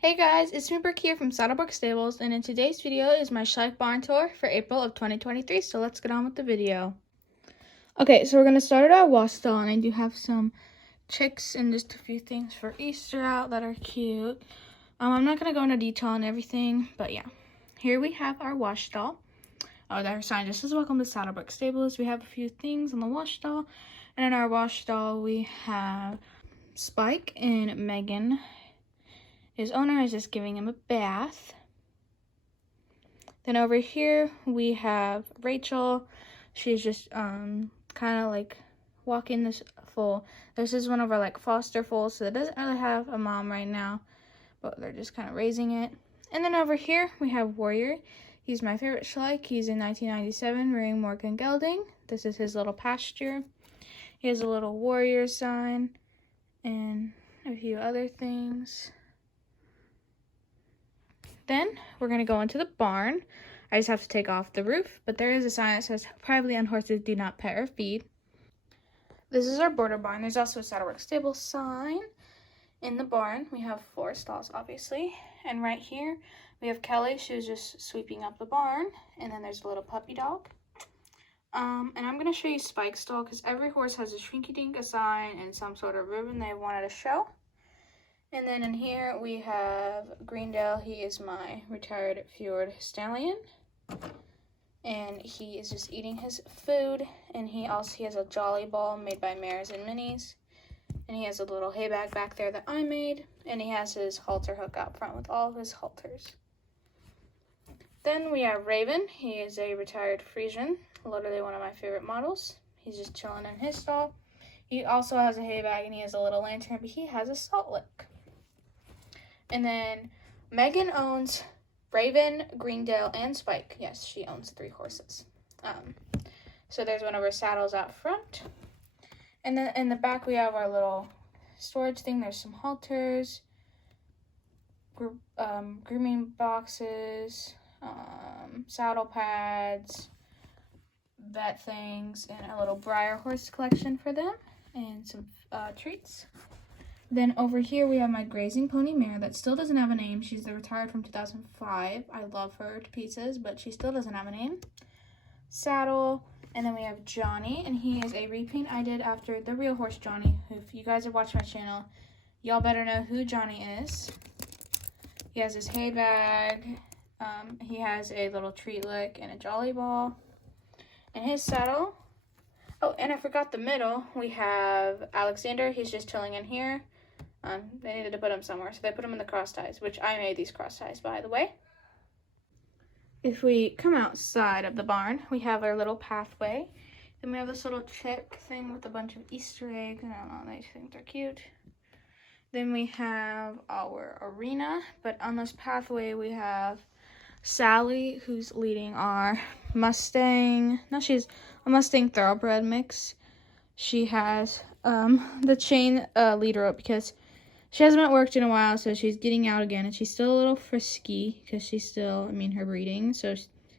Hey guys, it's me Brooke here from Saddlebrooke Stables, and in today's video is my Schleich barn tour for April of 2023, so let's get on with the video. Okay, so we're going to start at our wash stall, and I do have some chicks and just a few things for Easter out that are cute. I'm not going to go into detail on everything, but yeah. Here we have our wash stall. Oh, their sign just says welcome to Saddlebrooke Stables. We have a few things in the wash stall, and in our wash stall we have Spike and Megan. His owner is just giving him a bath. Then over here we have Rachel. She's just kind of like walking this foal. This is one of our like foster foals, so it doesn't really have a mom right now, but they're just kind of raising it. And then over here we have Warrior. He's my favorite Schleich. He's in 1997 wearing Morgan gelding. This is his little pasture. He has a little Warrior sign and a few other things. Then we're going to go into the barn. I just have to take off the roof, but there is a sign that says privately owned horses do not pet or feed. This is our border barn. There's also a Saddlebrooke stable sign. In the barn, we have 4 stalls, obviously. And right here, we have Kelly. She was just sweeping up the barn. And then there's a little puppy dog. And I'm going to show you Spike's stall because every horse has a shrinky-dink, a sign, and some sort of ribbon they wanted to show. And then in here we have Greendale. He is my retired fjord stallion. And he is just eating his food. And he has a jolly ball made by Mares and Minis. And he has a little hay bag back there that I made. And he has his halter hook out front with all of his halters. Then we have Raven. He is a retired Friesian. Literally one of my favorite models. He's just chilling in his stall. He also has a hay bag and he has a little lantern, but he has a salt lick. And then Megan owns Raven, Greendale, and Spike. Yes, she owns 3 horses. So there's one of her saddles out front. And then in the back we have our little storage thing. There's some halters, grooming boxes, saddle pads, vet things, and a little Breyer horse collection for them, and some treats. Then over here we have my grazing pony mare that still doesn't have a name. She's retired from 2005. I love her to pieces, but she still doesn't have a name. Saddle, and then we have Johnny, and he is a repaint I did after the real horse Johnny. If you guys have watched my channel, y'all better know who Johnny is. He has his hay bag. He has a little treat lick and a jolly ball. And his saddle. Oh, and I forgot the middle. We have Alexander. He's just chilling in here. They needed to put him somewhere, so they put him in the cross ties, which I made these cross ties, by the way. If we come outside of the barn, we have our little pathway. Then we have this little chick thing with a bunch of Easter eggs. I don't know, they think they're cute. Then we have our arena, but on this pathway we have Sally, who's leading our Mustang. No, she's a Mustang Thoroughbred mix. She has the chain leader up because she hasn't worked in a while, so she's getting out again, and she's still a little frisky because she's still, her breeding. So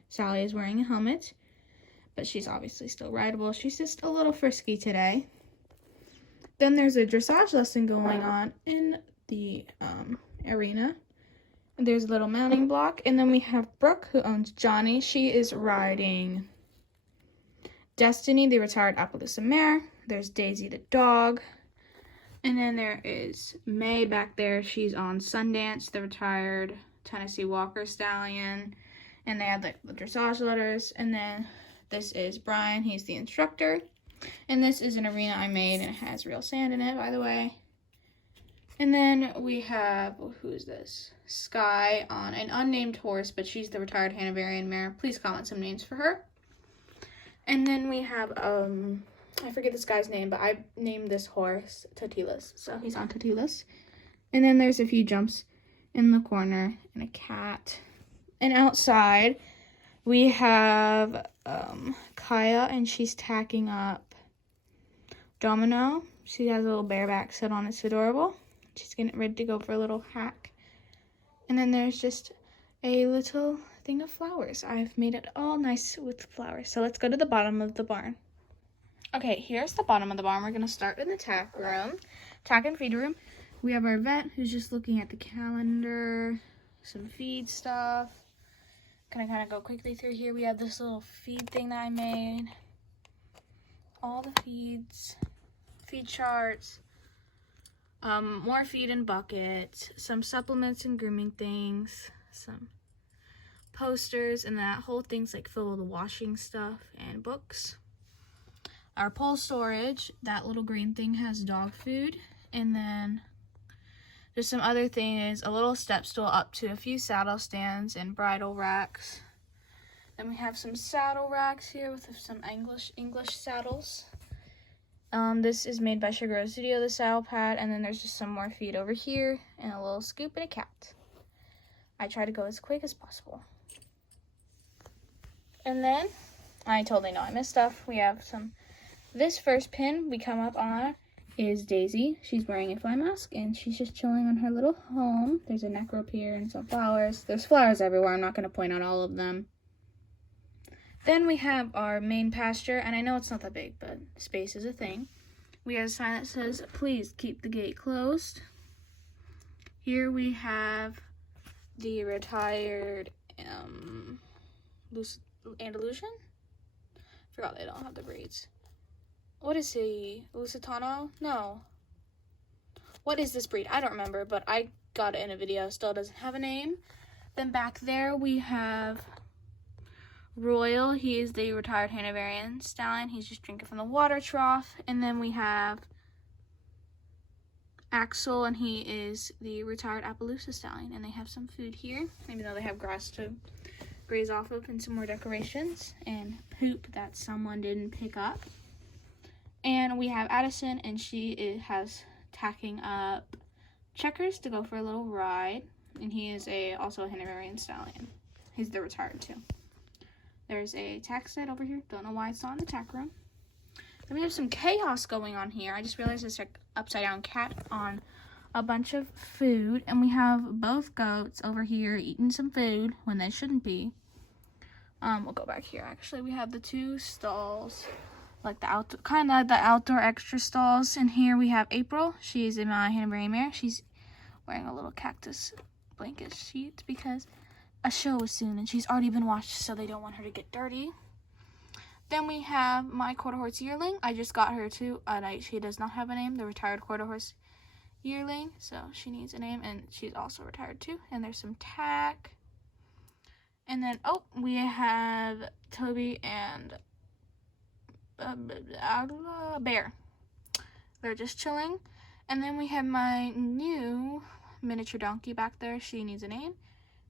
Sally is wearing a helmet, but she's obviously still rideable. She's just a little frisky today. Then there's a dressage lesson going on in the arena. There's a little mounting block, and then we have Brooke, who owns Johnny. She is riding Destiny, the retired Appaloosa mare. There's Daisy, the dog. And then there is May back there. She's on Sundance, the retired Tennessee Walker stallion. And they have the dressage letters. And then this is Brian. He's the instructor. And this is an arena I made, and it has real sand in it, by the way. And then we have, who's this? Sky on an unnamed horse, but she's the retired Hanoverian mare. Please comment some names for her. And then we have, I forget this guy's name, but I named this horse Totilas, so he's on Totilas. And then there's a few jumps in the corner and a cat. And outside, we have Kaya, and she's tacking up Domino. She has a little bareback sit on. It's adorable. She's getting ready to go for a little hack. And then there's just a little thing of flowers. I've made it all nice with flowers. So let's go to the bottom of the barn. Okay, here's the bottom of the barn. We're going to start in the tack room, tack and feed room. We have our vet who's just looking at the calendar, some feed stuff. Can I kind of go quickly through here? We have this little feed thing that I made. All the feeds, feed charts, more feed in buckets, some supplements and grooming things, some posters, and that whole thing's like filled with washing stuff and books. Our pole storage, that little green thing has dog food, and then there's some other things, a little step stool up to a few saddle stands and bridle racks. Then we have some saddle racks here with some English saddles. This is made by Sugar Studio, the saddle pad, and then there's just some more feed over here and a little scoop and a cat. I try to go as quick as possible. And then, I totally know I missed stuff. We have some, this first pin we come up on is Daisy. She's wearing a fly mask and she's just chilling on her little home. There's a neck rope here and some flowers. There's flowers everywhere. I'm not going to point out all of them. Then we have our main pasture, and I know it's not that big, but space is a thing. We have a sign that says, please keep the gate closed. Here we have the retired Andalusian? Forgot they don't have the breeds. What is he? Lusitano? No. What is this breed? I don't remember, but I got it in a video. Still doesn't have a name. Then back there we have Royal. He is the retired Hanoverian stallion. He's just drinking from the water trough. And then we have Axel, and he is the retired Appaloosa stallion. And they have some food here, even though they have grass to graze off of, and some more decorations and poop that someone didn't pick up. And we have Addison, and she has tacking up checkers to go for a little ride. And he is also a Hanoverian stallion. He's the retired too. There's a tack set over here. Don't know why it's not in the tack room. Then we have some chaos going on here. I just realized there's like upside down cat on a bunch of food. And we have both goats over here eating some food when they shouldn't be. We'll go back here. Actually, we have the two stalls, like the outdoor extra stalls. And here we have April. She's in my Hanoverian mare. She's wearing a little cactus blanket sheet because a show is soon and she's already been washed, so they don't want her to get dirty. Then we have my quarter horse yearling. I just got her too. She does not have a name, the retired quarter horse yearling, so she needs a name, and she's also retired too. And there's some tack. And then, we have Toby and Bear. They're just chilling. And then we have my new miniature donkey back there. She needs a name.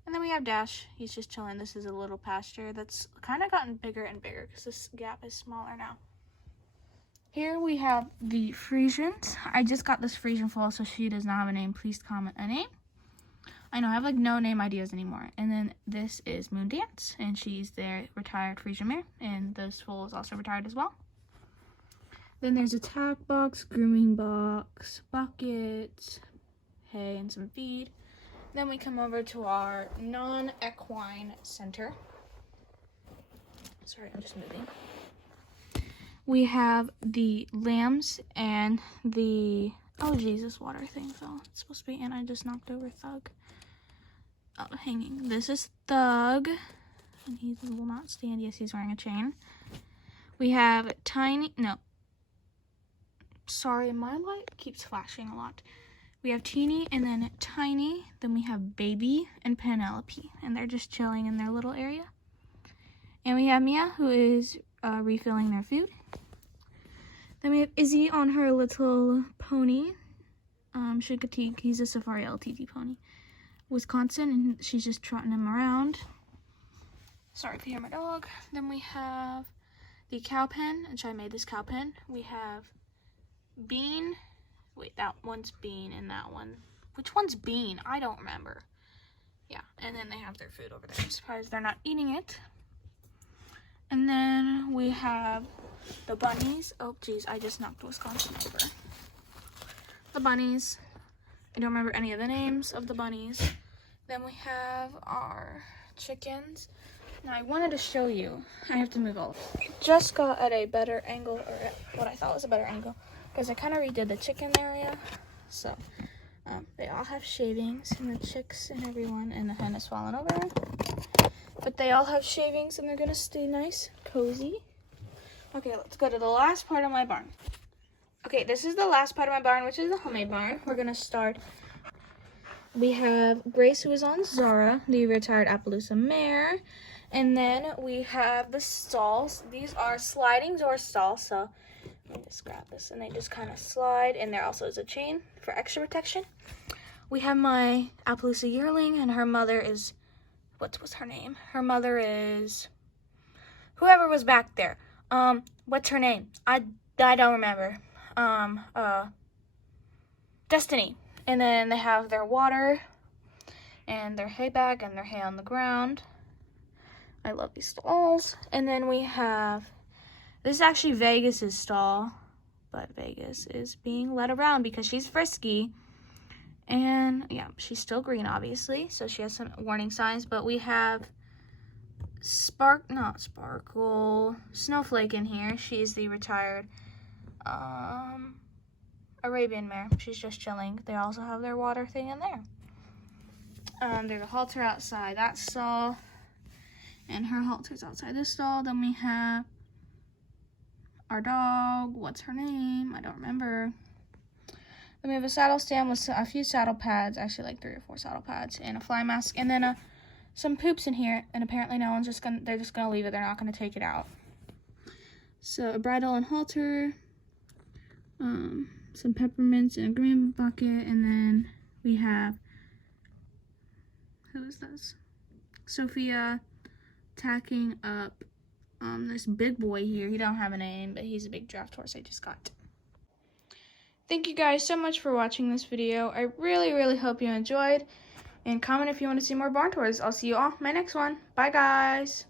And then we have Dash. He's just chilling. This is a little pasture that's kind of gotten bigger and bigger because this gap is smaller now. Here we have the Frisians. I just got this Frisian foal, so she does not have a name. Please comment a name. I know, I have like no name ideas anymore. And then this is Moondance, and she's their retired Frisian mare. And this foal is also retired as well. Then there's a tack box, grooming box, buckets, hay, and some feed. Then we come over to our non-equine center. Sorry, I'm just moving. We have the lambs and the, oh geez, this water thing fell. It's supposed to be, and I just knocked over Thug. Oh, hanging. This is Thug, and he will not stand. Yes, he's wearing a chain. We have Tiny, no. Sorry, my light keeps flashing a lot. We have Teeny and then Tiny. Then we have Baby and Penelope. And they're just chilling in their little area. And we have Mia, who is refilling their food. Then we have Izzy on her little pony. Shikatik, he's a Safari LTD pony. Wisconsin, and she's just trotting him around. Sorry if you hear my dog. Then we have the cow pen, and I made this cow pen. We have Bean. Wait, that one's Bean and that one. Which one's Bean? I don't remember. Yeah, and then they have their food over there. I'm surprised they're not eating it. And then we have the bunnies. Oh, geez, I just knocked Wisconsin over. The bunnies. I don't remember any of the names of the bunnies. Then we have our chickens. Now, I wanted to show you. I have to move all of it. Just got at a better angle, or at what I thought was a better angle, because I kind of redid the chicken area. So, They all have shavings, and the chicks and everyone, and the hen is fallen over. But they all have shavings, and they're gonna stay nice, cozy. Okay, let's go to the last part of my barn. Okay, this is the last part of my barn, which is the homemade barn. We're gonna start. We have Grace, who is on Zara, the retired Appaloosa mare. And then we have the stalls. These are sliding door stalls, so let me just grab this, and they just kind of slide, and there also is a chain for extra protection. We have my Appaloosa yearling, and her mother is, what's her name? Her mother is, whoever was back there. What's her name? I don't remember. Destiny. And then they have their water, and their hay bag, and their hay on the ground. I love these stalls. And then we have, this is actually Vegas's stall, but Vegas is being led around because she's frisky. And yeah, she's still green, obviously, so she has some warning signs. But we have Sparkle, Snowflake in here. She's the retired Arabian mare. She's just chilling. They also have their water thing in there. There's a halter outside that stall, and her halter's outside this stall. Then we have our dog. What's her name? I don't remember. Then we have a saddle stand with a few saddle pads, actually like 3 or 4 saddle pads, and a fly mask, and then some poops in here. And apparently they're just gonna leave it. They're not gonna take it out. So a bridle and halter, some peppermints in a green bucket, and then we have, who is this? Sophia tacking up this big boy here. He don't have a name, but he's a big draft horse I just got. Thank you guys so much for watching this video. I really hope you enjoyed. And comment if you want to see more barn tours. I'll see you all in my next one. Bye guys.